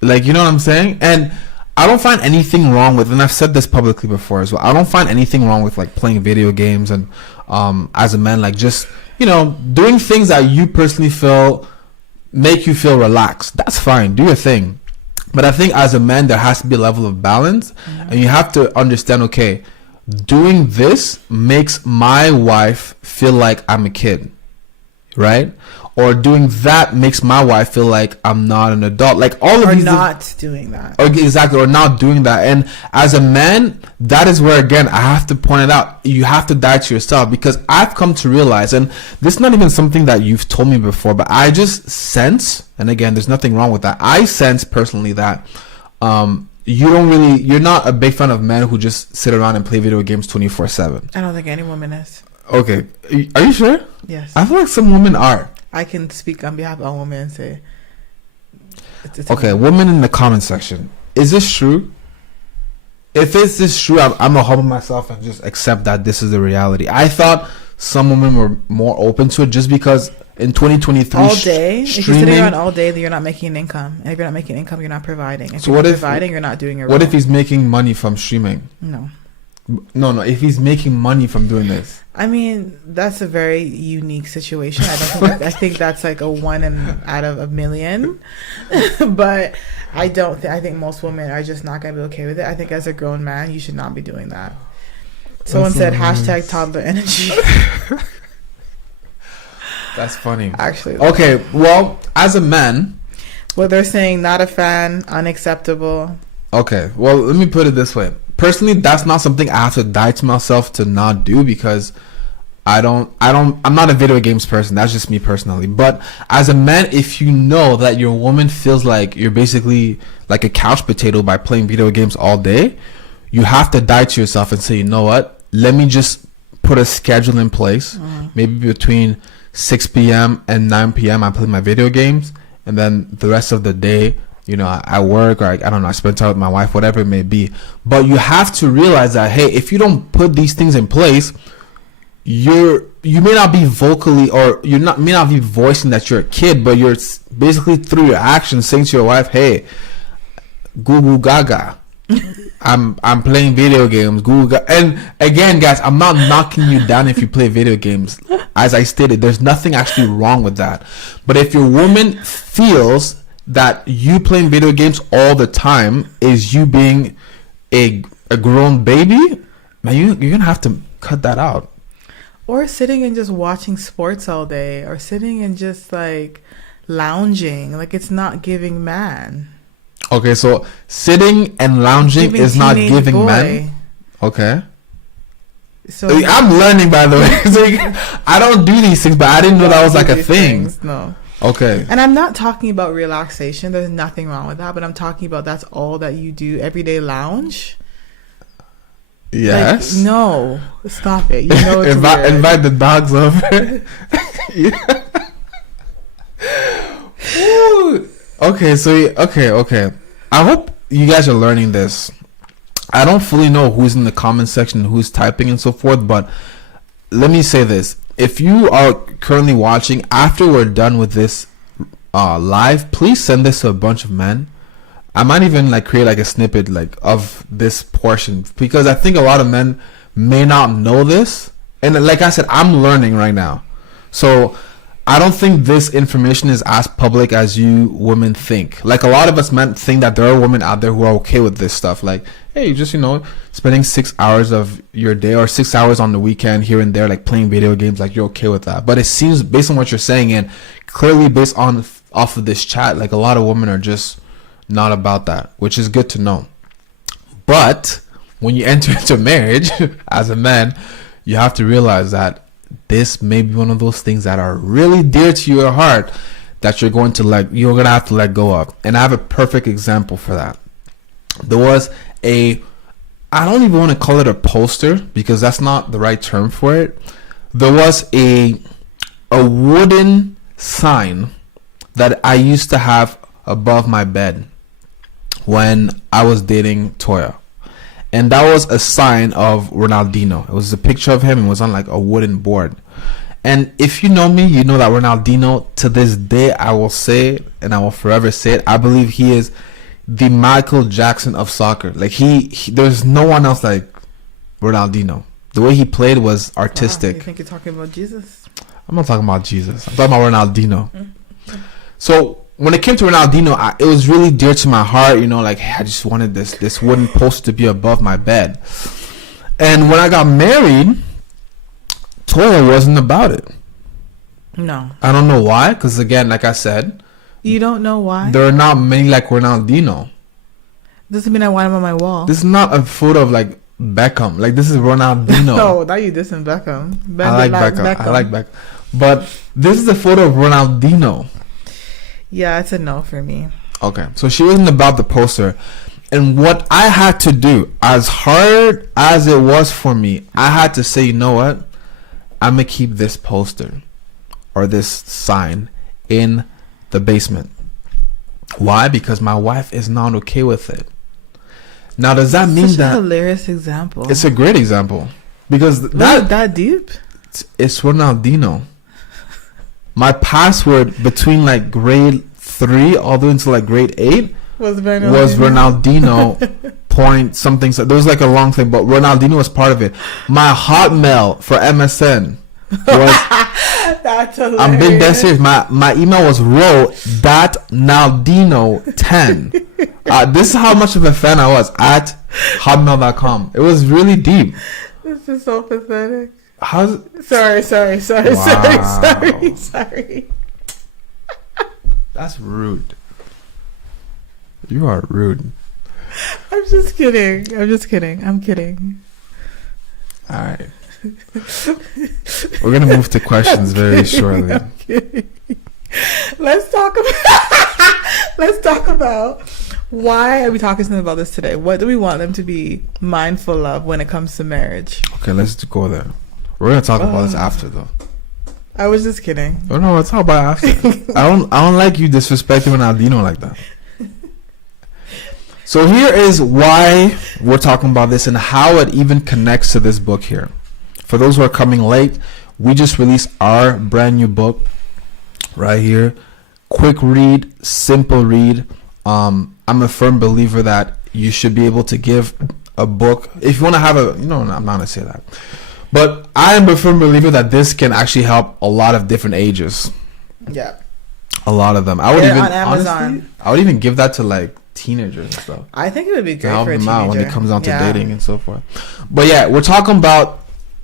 Like, you know what I'm saying? And I don't find anything wrong with, and I've said this publicly before as well, I don't find anything wrong with like playing video games and as a man, like just, you know, doing things that you personally feel make you feel relaxed. That's fine. Do your thing. But I think as a man, there has to be a level of balance, and you have to understand, okay, doing this makes my wife feel like I'm a kid, right? Or doing that makes my wife feel like I'm not an adult. Like all of or these, not doing that. Exactly, or not doing that. And as a man, that is where, again, I have to point it out. You have to die to yourself, because I've come to realize, and this is not even something that you've told me before, but I just sense, and again, there's nothing wrong with that. I sense personally that you're not a big fan of men who just sit around and play video games 24/7. I don't think any woman is. Okay, are you sure? Yes. I feel like some women are. I can speak on behalf of all women and say. Okay, women in the comment section, is this true? If this is true, I'm gonna humble myself and just accept that this is the reality. I thought some women were more open to it, just because in 2023, all day, if you sit streaming, around all day, then you're not making an income. And if you're not making income, you're not providing. If So you're what not if- providing, you're not doing your what role. if he's making money from streaming? No. No, if he's making money from doing this. I mean, that's a very unique situation. I don't think I think that's like a one out of a million. But I don't I think most women are just not gonna be okay with it. I think as a grown man, you should not be doing that. Someone said hashtag toddler energy. That's funny. Actually, Okay, well, as a man, what they're saying, not a fan, unacceptable. okay, well, let me put it this way. Personally, that's not something I have to die to myself to not do, because I'm not a video games person. That's just me personally. But as a man, if you know that your woman feels like you're basically like a couch potato by playing video games all day, you have to die to yourself and say, you know what? Let me just put a schedule in place. Maybe between 6 p.m. and 9 p.m. I play my video games, and then the rest of the day, you know, I work, or I don't know, I spend time with my wife, whatever it may be. But you have to realize that, hey, if you don't put these things in place, you may not be vocally, or may not be voicing that you're a kid, but you're basically through your actions saying to your wife, hey, goo goo gaga, I'm playing video games, goo gaga. And again, guys, I'm not knocking you down if you play video games. As I stated, there's nothing actually wrong with that. But if your woman feels that you playing video games all the time is you being a grown baby, man, you're gonna have to cut that out. Or sitting and just watching sports all day, or sitting and just like lounging, like it's not giving man. Okay, so sitting and lounging Giving is not teenage giving boy. men. Okay. So I'm learning, by the way. So I don't do these things, but I didn't know that was like a these thing. things, no. Okay. And I'm not talking about relaxation. There's nothing wrong with that. But I'm talking about that's all that you do, everyday lounge. Yes. Like, no, stop it. You know it's invite the dogs over. Yeah. Ooh. Okay. I hope you guys are learning this. I don't fully know who's in the comment section, who's typing and so forth, but let me say this. If you are currently watching, after we're done with this live, please send this to a bunch of men. I might even like create like a snippet like of this portion, because I think a lot of men may not know this. And like I said, I'm learning right now. So I don't think this information is as public as you women think. Like a lot of us men think that there are women out there who are okay with this stuff. Like, hey, you just, spending 6 hours of your day or 6 hours on the weekend here and there, like playing video games, like you're okay with that. But it seems, based on what you're saying, and clearly based on off of this chat, like a lot of women are just not about that, which is good to know. But when you enter into marriage as a man, you have to realize that this may be one of those things that are really dear to your heart that you're going to have to let go of. And I have a perfect example for that. There was I don't even want to call it a poster, because that's not the right term for it. There was a wooden sign that I used to have above my bed when I was dating Toya. And that was a sign of Ronaldinho. It was a picture of him. It was on like a wooden board. And if you know me, you know that Ronaldinho, to this day, I will say, and I will forever say it, I believe he is the Michael Jackson of soccer. Like he there's no one else like Ronaldinho. The way he played was artistic. Wow, you think you're talking about Jesus? I'm not talking about Jesus. I'm talking about Ronaldinho. So when it came to Ronaldinho, it was really dear to my heart. You know, like, hey, I just wanted this wooden poster to be above my bed. And when I got married, Toya wasn't about it. No. I don't know why, because again, like I said, you don't know why? There are not many like Ronaldinho. Doesn't mean I want him on my wall. This is not a photo of like Beckham. Like, this is Ronaldinho. No, now you dissing Beckham. I like Beckham. But this is a photo of Ronaldinho. Yeah, it's a no for me. Okay, so she wasn't about the poster. And what I had to do, as hard as it was for me, I had to say, you know what? I'm going to keep this poster or this sign in the basement. Why? Because my wife is not okay with it. Now, does that mean that... Such a hilarious example. It's a great example. Because that deep? It's Ronaldinho. My password between like grade 3 all the way into like grade 8 was Ronaldinho point something. So there was like a long thing, but Ronaldinho was part of it. My Hotmail for MSN was... That's hilarious. I'm being dead serious. My email was ro.naldino10. This is how much of a fan I was at hotmail.com. It was really deep. This is so pathetic. Sorry. That's rude. You are rude. I'm just kidding. I'm kidding. All right. We're gonna move to questions very shortly. Let's talk about why are we talking something about this today? What do we want them to be mindful of when it comes to marriage? Okay, let's go there. We're gonna talk about this after, though. I was just kidding. Oh no, let's talk about it after. I don't like you disrespecting Ronaldinho like that. So here is why we're talking about this and how it even connects to this book here. For those who are coming late, we just released our brand new book right here. Quick read, simple read. I'm a firm believer that you should be able to give a book. If you want to have I'm not going to say that. But I am a firm believer that this can actually help a lot of different ages. Yeah. A lot of them. I would on Amazon. Honestly, I would even give that to like teenagers and stuff. I think it would be great to help for a them teenager out when it comes down to dating and so forth. But yeah, we're talking about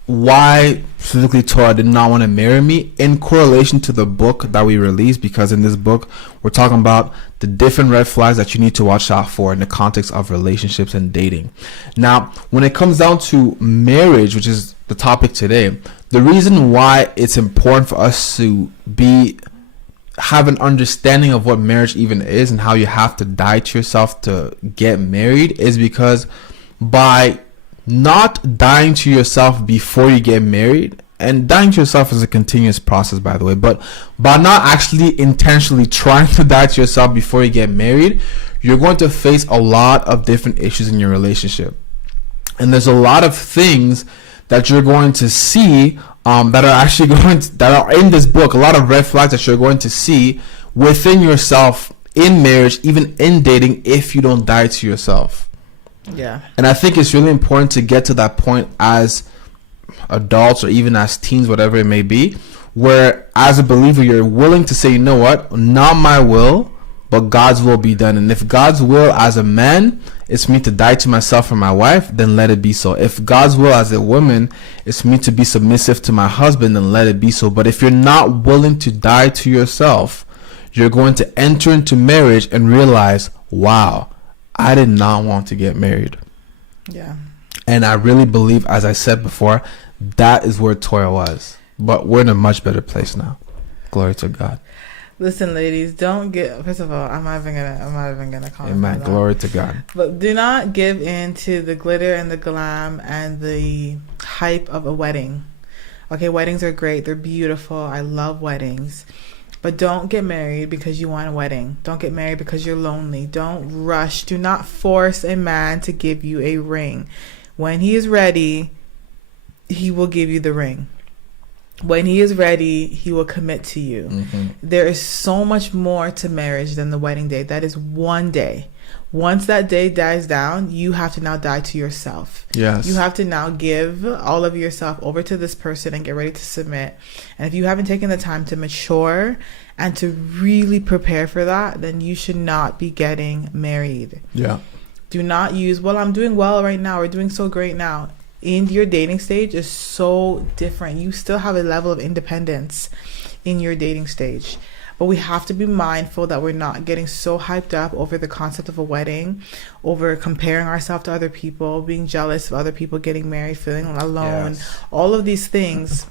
why specifically Toya did not want to marry me in correlation to the book that we released, because in this book we're talking about the different red flags that you need to watch out for in the context of relationships and dating. Now, when it comes down to marriage, which is the topic today, the reason why it's important for us to have an understanding of what marriage even is and how you have to die to yourself to get married is because by not dying to yourself before you get married, and dying to yourself is a continuous process, by the way, but by not actually intentionally trying to die to yourself before you get married, you're going to face a lot of different issues in your relationship. And there's a lot of things that you're going to see that are in this book, a lot of red flags that you're going to see within yourself in marriage, even in dating, if you don't die to yourself. Yeah. And I think it's really important to get to that point as adults or even as teens, whatever it may be, where as a believer you're willing to say, you know what, not my will, but God's will be done. And if God's will as a man is me to die to myself and my wife, then let it be so. If God's will as a woman is me to be submissive to my husband, then let it be so. But if you're not willing to die to yourself, you're going to enter into marriage and realize, wow, I did not want to get married. Yeah. And I really believe, as I said before, that is where Toya was. But we're in a much better place now. Glory to God. Listen, ladies, don't get. First of all, I'm not even gonna comment. Amen. Glory to God. But do not give in to the glitter and the glam and the hype of a wedding. Okay, weddings are great. They're beautiful. I love weddings. But don't get married because you want a wedding. Don't get married because you're lonely. Don't rush. Do not force a man to give you a ring. When he is ready, he will give you the ring. When he is ready, he will commit to you. Mm-hmm. There is so much more to marriage than the wedding day. That is one day. Once that day dies down, you have to now die to yourself. Yes. You have to now give all of yourself over to this person and get ready to submit. And if you haven't taken the time to mature and to really prepare for that, then you should not be getting married. Yeah. Do not use, well, I'm doing well right now, or doing so great now. In your dating stage is so different. You still have a level of independence in your dating stage. But we have to be mindful that we're not getting so hyped up over the concept of a wedding, over comparing ourselves to other people, being jealous of other people getting married, feeling alone, all of these things,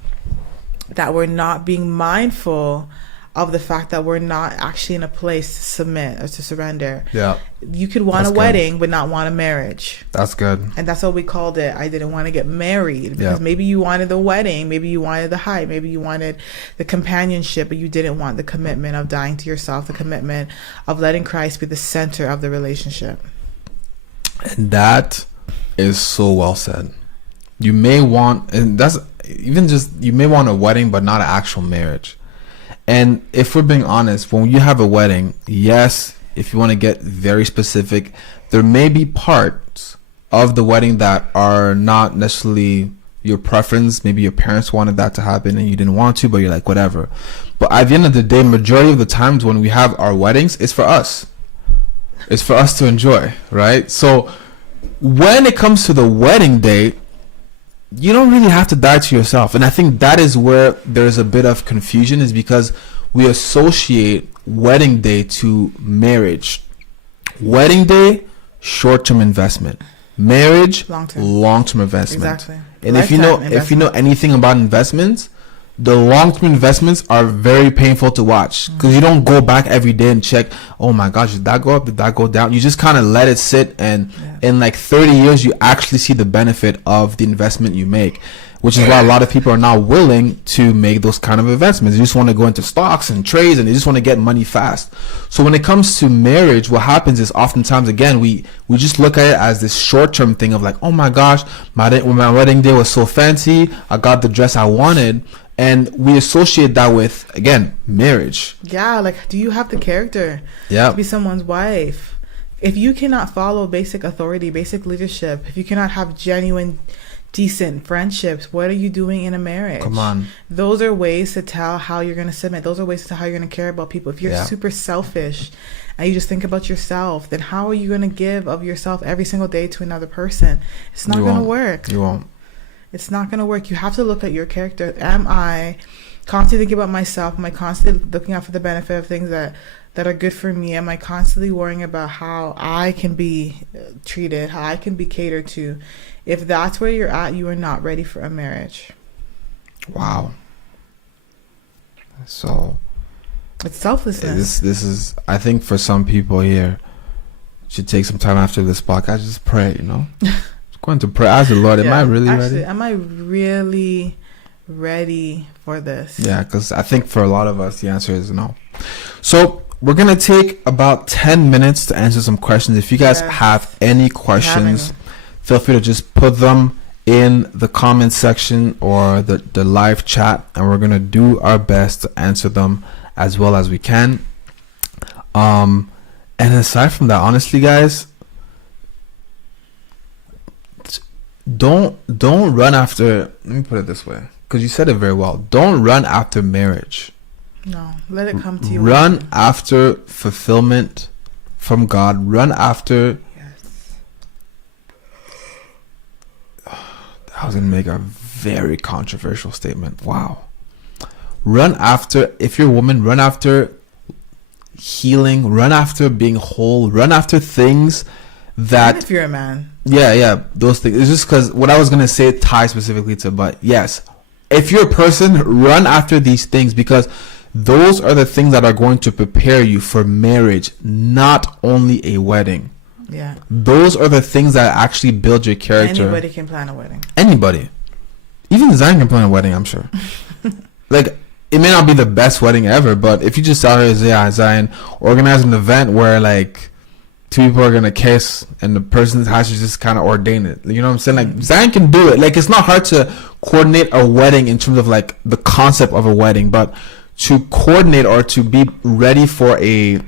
that we're not being mindful of the fact that we're not actually in a place to submit or to surrender. Yeah. You could want a wedding but not want a marriage. That's good. And that's what we called it. I didn't want to get married, because maybe you wanted the wedding, maybe you wanted the hype, maybe you wanted the companionship, but you didn't want the commitment of dying to yourself, the commitment of letting Christ be the center of the relationship. And that is so well said. You may want, and that's even just, you may want a wedding but not an actual marriage. And if we're being honest, when you have a wedding, yes, if you want to get very specific, there may be parts of the wedding that are not necessarily your preference. Maybe your parents wanted that to happen and you didn't want to, but you're like, whatever. But at the end of the day, majority of the times when we have our weddings, it's for us. It's for us to enjoy, right? So when it comes to the wedding day, you don't really have to die to yourself. And I think that is where there's a bit of confusion, is because we associate wedding day to marriage. Wedding day, short-term investment. Marriage, long-term investment. Exactly. And if you know anything about investments, the long-term investments are very painful to watch, because you don't go back every day and check, oh my gosh, did that go up, did that go down? You just kind of let it sit, and in like 30 years you actually see the benefit of the investment you make, which is why a lot of people are not willing to make those kind of investments. They just want to go into stocks and trades, and they just want to get money fast. So when it comes to marriage, what happens is oftentimes, again, we just look at it as this short-term thing of like, oh my gosh, my wedding day was so fancy, I got the dress I wanted. And we associate that with, again, marriage. Yeah, like, do you have the character to be someone's wife? If you cannot follow basic authority, basic leadership, if you cannot have genuine, decent friendships, what are you doing in a marriage? Come on. Those are ways to tell how you're going to submit. Those are ways to tell how you're going to care about people. If you're super selfish and you just think about yourself, then how are you going to give of yourself every single day to another person? It's not going to work. You won't. It's not going to work. You have to look at your character. Am I constantly thinking about myself? Am I constantly looking out for the benefit of things that are good for me? Am I constantly worrying about how I can be treated, how I can be catered to? If that's where you're at, you are not ready for a marriage. Wow. So it's selflessness. This is, I think for some people here, should take some time after this podcast, just pray, you know? Going to pray, ask the Lord, am I really ready? Am I really ready for this? Yeah, because I think for a lot of us, the answer is no. So we're going to take about 10 minutes to answer some questions. If you guys have any questions, feel free to just put them in the comment section or the live chat, and we're going to do our best to answer them as well as we can. And aside from that, honestly, guys, don't run after, let me put it this way, because you said it very well. Don't run after marriage. No, let it come to you. Run after fulfillment from God. Run after. I was going to make a very controversial statement. Wow. Run after, if you're a woman, run after healing, run after being whole, run after things that, and if you're a man, those things. It's just because what I was gonna say ties specifically to, but yes, if you're a person, run after these things, because those are the things that are going to prepare you for marriage, not only a wedding. Those are the things that actually build your character. Anybody can plan a wedding. Anybody, even Zion can plan a wedding, I'm sure. Like, it may not be the best wedding ever, but if you just out here, Zion, organize an event where like 2 people are gonna kiss and the person has to just kind of ordain it. You know what I'm saying? Like, Zion can do it. Like, it's not hard to coordinate a wedding in terms of like the concept of a wedding, but to coordinate or to be ready for a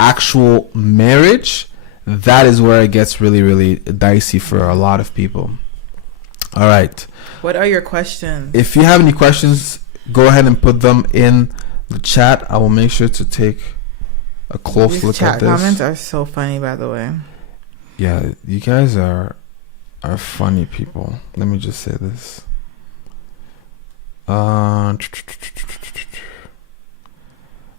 actual marriage, that is where it gets really, really dicey for a lot of people. All right. What are your questions? If you have any questions, go ahead and put them in the chat. I will make sure to take a close look at this. Chat comments are so funny, by the way. Yeah, you guys are funny people. Let me just say this.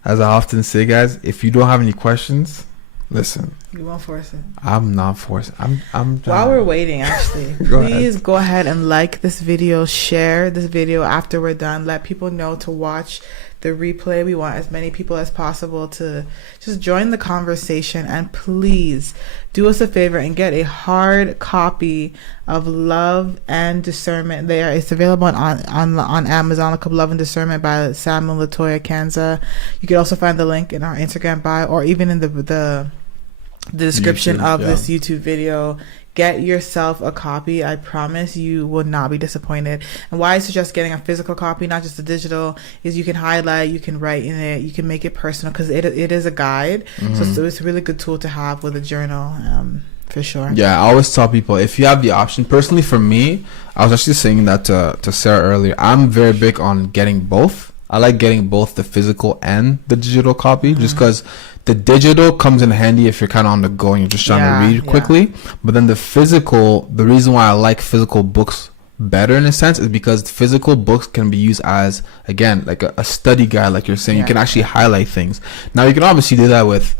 As I often say, guys, if you don't have any questions, listen. You won't force it. I'm not forcing. I'm. While we're waiting, actually, please go ahead and like this video, share this video after we're done. Let people know to watch the replay. We want as many people as possible to just join the conversation, and please do us a favor and get a hard copy of Love and Discernment. It's available on Amazon. Look up Love and Discernment by Samuel Latoya Kanza. You can also find the link in our Instagram bio, or even in the description YouTube, of this YouTube video. Get yourself a copy. I promise you will not be disappointed. And why I suggest getting a physical copy, not just a digital, is you can highlight, you can write in it, you can make it personal, because it is a guide. So it's a really good tool to have with a journal, for sure. Yeah, I always tell people, if you have the option, personally for me, I was actually saying that to Sarah earlier, I'm very big on getting both. I like getting both the physical and the digital copy, just because the digital comes in handy if you're kind of on the go and you're just trying to read quickly. But then the physical, the reason why I like physical books better in a sense is because physical books can be used as, again, like a study guide, like you're saying. You can actually highlight things. Now, you can obviously do that with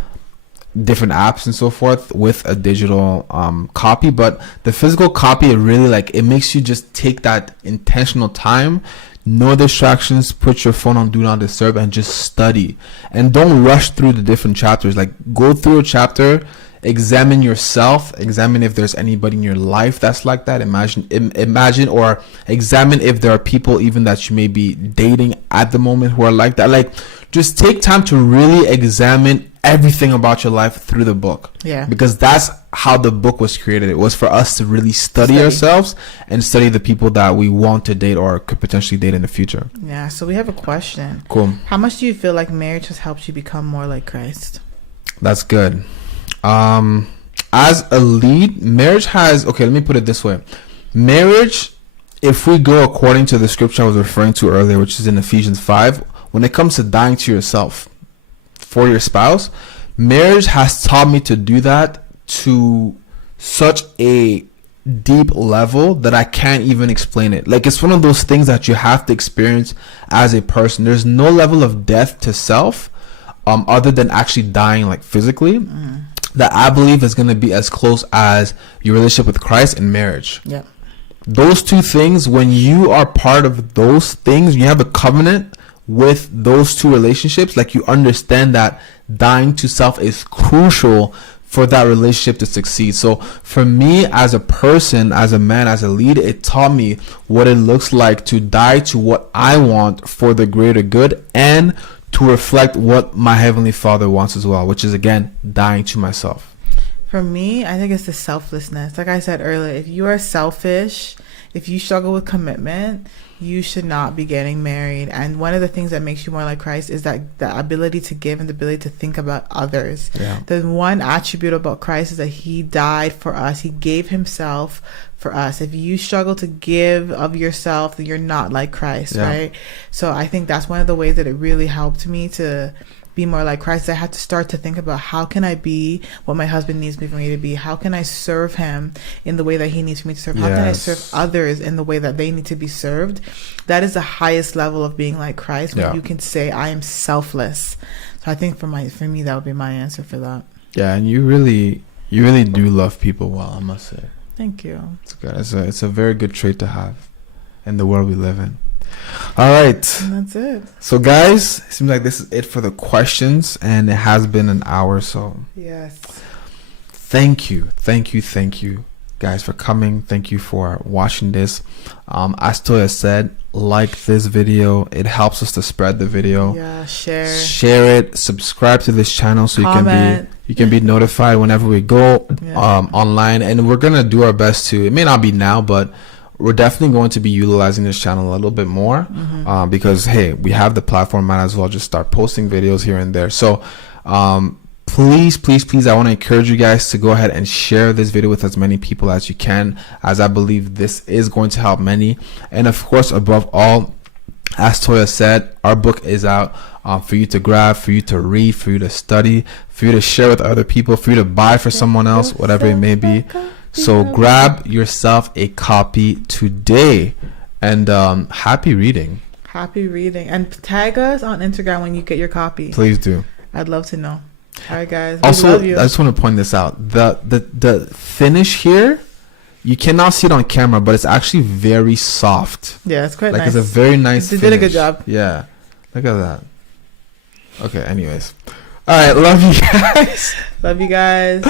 different apps and so forth with a digital copy, but the physical copy, it really, like, it makes you just take that intentional time. No distractions, put your phone on do not disturb, and just study. And don't rush through the different chapters. Like, go through a chapter, examine yourself, examine if there's anybody in your life that's like that. Imagine or examine if there are people even that you may be dating at the moment who are like that. Like, just take time to really examine everything about your life through the book. Yeah. Because that's how the book was created. It was for us to really study ourselves and study the people that we want to date or could potentially date in the future. Yeah. So we have a question. Cool. How much do you feel like marriage has helped you become more like Christ? That's good. As a lead, marriage has, okay, let me put it this way. Marriage, if we go according to the scripture I was referring to earlier, which is in Ephesians 5, when it comes to dying to yourself for your spouse, marriage has taught me to do that to such a deep level that I can't even explain it. Like, it's one of those things that you have to experience as a person. There's no level of death to self other than actually dying, like, physically, that I believe is going to be as close as your relationship with Christ in marriage. Yeah. Those two things, when you are part of those things, you have a covenant with those two relationships, like, you understand that dying to self is crucial for that relationship to succeed. So for me, as a person, as a man, as a leader, it taught me what it looks like to die to what I want for the greater good and to reflect what my Heavenly Father wants as well, which is, again, dying to myself. For me, I think it's the selflessness. Like I said earlier, if you are selfish, if you struggle with commitment, you should not be getting married. And one of the things that makes you more like Christ is that the ability to give and the ability to think about others. Yeah. The one attribute about Christ is that he died for us. He gave himself for us. If you struggle to give of yourself, then you're not like Christ, right? So I think that's one of the ways that it really helped me to be more like Christ. I had to start to think about, how can I be what my husband needs me for me to be? How can I serve him in the way that he needs for me to serve? How can I serve others in the way that they need to be served? That is the highest level of being like Christ, when you can say, I am selfless. So I think for me, that would be my answer for that. Yeah, and you really do love people well, I must say. Thank you. It's good. It's a very good trait to have in the world we live in. All right. And that's it. So, guys, it seems like this is it for the questions, and it has been an hour. So, yes. Thank you, guys, for coming. Thank you for watching this. As Toya said, like this video. It helps us to spread the video. Yeah, share it. Subscribe to this channel so you can be notified whenever we go online. And we're gonna do our best to. It may not be now, but we're definitely going to be utilizing this channel a little bit more because, hey, we have the platform. Might as well just start posting videos here and there. So please, I want to encourage you guys to go ahead and share this video with as many people as you can, as I believe this is going to help many. And of course, above all, as Toya said, our book is out for you to grab, for you to read, for you to study, for you to share with other people, for you to buy for someone else, whatever it may be. So grab yourself a copy today, and happy reading. Happy reading. And tag us on Instagram when you get your copy. Please do. I'd love to know. All right, guys. Also, love you. I just want to point this out. The finish here, you cannot see it on camera, but it's actually very soft. Yeah, it's quite like nice. It's a very nice They finish. did a good job. Yeah. Look at that. Okay, anyways. All right, love you guys. Love you guys.